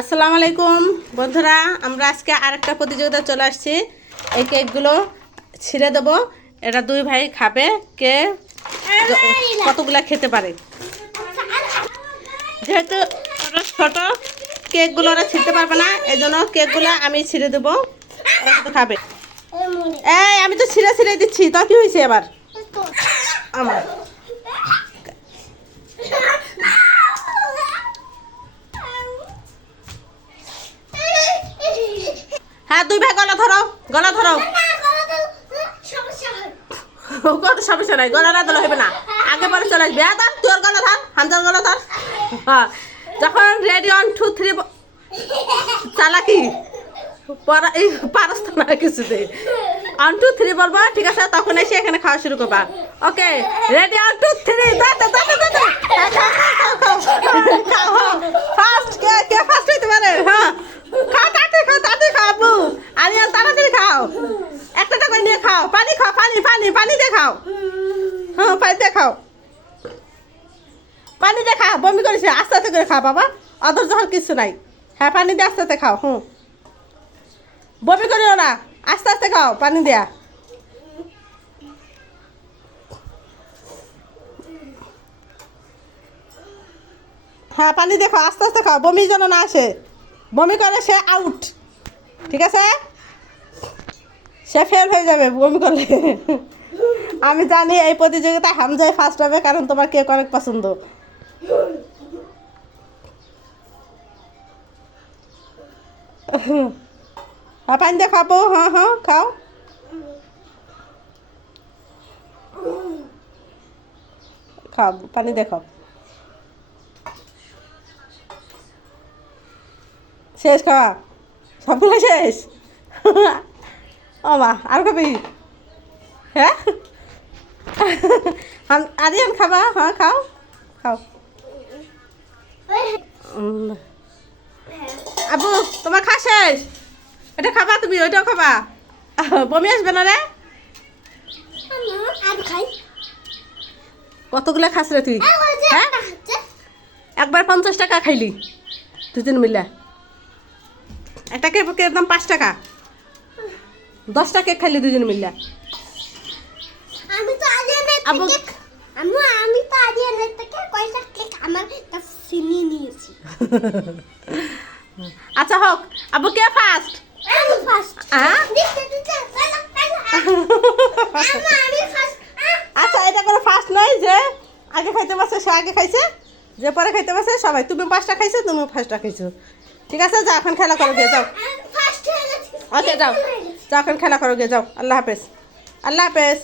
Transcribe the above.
আসসালামু আলাইকুম বন্ধুরা, আমরা আজকে আরেকটা প্রতিযোগিতা চলে আসছি। এই কেকগুলো ছিঁড়ে দেবো, এটা দুই ভাই খাবে, কে কতগুলা খেতে পারে। যেহেতু ছোট কেকগুলো ওরা ছিঁড়তে পারবে না, এই জন্য কেকগুলো আমি ছিঁড়ে দেবো, ওরা শুধু খাবে। এই আমি তো ছিঁড়ে ছিঁড়ে দিচ্ছি, তো কি হয়েছে এবার আমার? হ্যাঁ, দুই ভাই গলা ধরো, গলা ধরো। কোনো সমস্যা নাই, গলা না ধরলে হবে না, আগে পরে চলে আসবে। ধর তোর গলা ধর, হামজার গলা ধর। হ্যাঁ, যখন রেডি 1 2 3 চালাকি এই পারস তো না কিছুতে। 1 2 3 বলবো, ঠিক আছে? তখন এসে এখানে খাওয়া শুরু করবা। ওকে, রেডি 1 2 3 ফার্স্ট কে ফার্স্ট হইতে পারে? হ্যাঁ, খাও তাড়াতাড়ি খাও আব্বু, আরিয়ান তাড়াতাড়ি খাও, একটা করে নিয়ে খাও। পানি খাও, পানি দিয়ে খাও। হ্যাঁ, পানি দিয়ে খাও, পানি দিয়ে খাও। বমি করেছে, আস্তে আস্তে করে খাও বাবা, অধৈর্য হওয়ার কিছু নাই। হ্যাঁ, পানি দিয়ে আস্তে আস্তে খাও। বমি করিও না, আস্তে আস্তে খাও পানি দেয়া। হ্যাঁ, পানি দিয়ে খাও, আস্তে আস্তে খাও, বমি যেন না আসে। বমি করে সে আউট, ঠিক আছে? সে ফেল হয়ে যাবে বমি করলে। আমি জানি এই প্রতিযোগিতায় হামজাই ফার্স্ট হবে, কারণ তোমার কেক অনেক পছন্দ। হ্যাঁ, পানি দিয়ে খাবো। হ্যাঁ হ্যাঁ, খাও খাও, পানি দিয়ে খাও। শেষ খাওয়া, সবগুলো শেষ? ও মা, আর খাবি? হ্যাঁ, আরিয়ান খাবা? হ্যাঁ, খাও খাও। আবু, তোমার খা শেষ? এটা খাবা তুমি? ওইটাও খাবা? বমি আসবে না রে? কতগুলো খাস রে তুই? হ্যাঁ, একবার 50 টাকা খাইলি দুজন মিলে। একটা কেকের দাম 5 টাকা, 10টা কেক খাইলি দুজন মিলে। আবু, আমি তো আরিয়ানের থেকে কয়টা কেক আমার কাছে চিনি নিয়েছি। আচ্ছা হোক, আবু কে ফার্স্ট? আমি ফার্স্ট। আমি ফার্স্ট। আচ্ছা, এটা করে ফার্স্ট নয়, যে আগে খাইতে পারছে সে আগে খাইছে, যে পরে খাইতে পারছে সবাই। তুমি 5টা খাইছো, তুমি 5টা খাইছো, ঠিক আছে? যাও এখন খেলা করো, গিয়ে যাও। ফার্স্ট হয়ে গেছি। ওকে, যাও যাও, এখন খেলা করো, গিয়ে যাও। আল্লাহ হাফেজ, আল্লাহ হাফেজ।